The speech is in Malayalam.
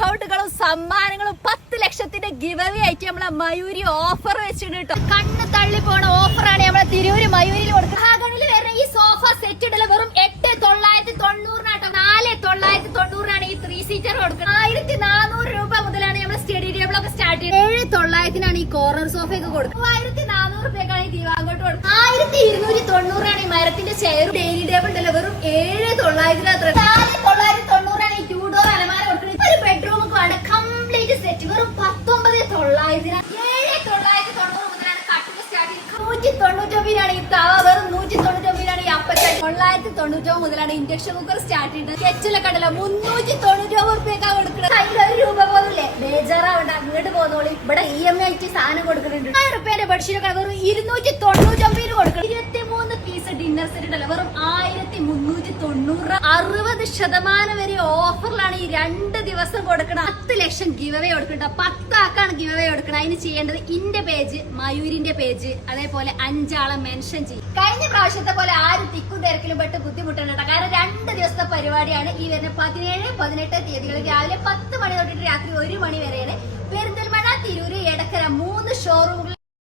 സമ്മാനങ്ങളും പത്ത് ലക്ഷത്തിന്റെ ഗിവവേ ആയിട്ട് നമ്മളെ മയൂരി ഓഫർ വെച്ചിട്ടുണ്ട് കേട്ടോ. കണ്ണ് തള്ളി പോണ ഓഫറാണ് നമ്മളെ തിരൂര് മയൂരിൽ കൊടുക്കുന്നത്. വരുന്ന ഈ സോഫ സെറ്റ് ഇടല വെറും എട്ട് തൊള്ളായിരത്തി തൊണ്ണൂറിനാട്ടോ നാല് തൊള്ളായിരത്തി തൊണ്ണൂറിനാണ് ഈ ത്രീ സീറ്റർ കൊടുക്കുന്നത്. ആയിരത്തി നാനൂറ് രൂപ മുതലാണ് നമ്മൾ സ്റ്റഡി ടേബിൾ ഒക്കെ സ്റ്റാർട്ട് ചെയ്യുന്നത്. ഏഴ് തൊള്ളായിരത്തിനാണ് ഈ കോർണർ സോഫ ഒക്കെ കൊടുക്കുന്നത്. ആയിരത്തി നാനൂറ് രൂപയ്ക്കാണ് ഈ ദിവാങ്കോട്ട് കൊടുക്കുന്നത്. ആയിരത്തി ഇരുന്നൂറ്റി തൊണ്ണൂറാണ് ഈ മരത്തിന്റെ ചെയർ ഡെയിലി ടേബിൾ ഉണ്ടല്ലോ വെറും ഏഴ് തൊള്ളായിരത്തി നാല് തൊള്ളായിരത്തി തൊണ്ണൂറാണ് ഈ ടൂ ഡോർ അലമാര കൊടുക്കുന്നത് ഒരു ബെഡ്റൂം ആണ് കംപ്ലീറ്റ് സെറ്റ് വെറും പത്തൊമ്പത് തൊള്ളായിരത്തിനാണ് ഏഴ് തൊള്ളായിരത്തി തൊണ്ണൂറ് മുതലാണ് കട്ടിൽ സ്റ്റാർട്ട് ചെയ്യുന്നത് ഈ വെറും ഈ ഇൻഡക്ഷൻ കുക്കർ സ്റ്റാർട്ട് ചെയ്യുന്നത് കെച്ചിലൊക്കെ കടല മുന്നൂറ്റി തൊണ്ണൂറ്റൊമ്പത് റുപ്യക്കാണ് കൊടുക്കുന്നത് കയ്യിൽ രൂപ പോലില്ലേ ബേജാറാവണ്ട. അങ്ങോട്ട് പോകുന്നോളി ഇവിടെ ഇ എം ഐ സാധനം കൊടുക്കുന്നുണ്ട്. ആയിരം റുപ്യന്റെ ബെഡ്ഷീറ്റൊക്കെ വെറും ഇരുന്നൂറ്റി തൊണ്ണൂറ്റൊമ്പതിന് കൊടുക്കണം. ഇരുപത്തിമൂന്ന് പീസ് ഡിന്നർ സെറ്റ് ഉണ്ടല്ലോ. വെറും ആയിരത്തി മുന്നൂറ്റി തൊണ്ണൂറ് അറുപത് ശതമാനം വരെ ഓഫറിലാണ് ഈ രണ്ട് ദിവസം കൊടുക്കണം പത്ത് ലക്ഷം ഗിവ് അവേ പത്താ കൊടുക്കണം അതിന് ചെയ്യേണ്ടത് ഇന്റെ പേജ് മയൂരിന്റെ പേജ് അതേപോലെ അഞ്ചാളെ മെൻഷൻ ചെയ്യും. കഴിഞ്ഞ പ്രാവശ്യത്തെ പോലെ ആരും തിക്കും തിരക്കിലും പെട്ട് ബുദ്ധിമുട്ടണ്ട കാരണം രണ്ട് ദിവസത്തെ പരിപാടിയാണ് ഈ വരുന്ന പതിനേഴ് പതിനെട്ട് തീയതികളിൽ രാവിലെ പത്ത് മണി തൊട്ടിട്ട് രാത്രി ഒരു മണി വരെയാണ് പെരിന്തൽമണ്ണ തിരൂര് എടക്കര മൂന്ന് ഷോറൂമുകൾ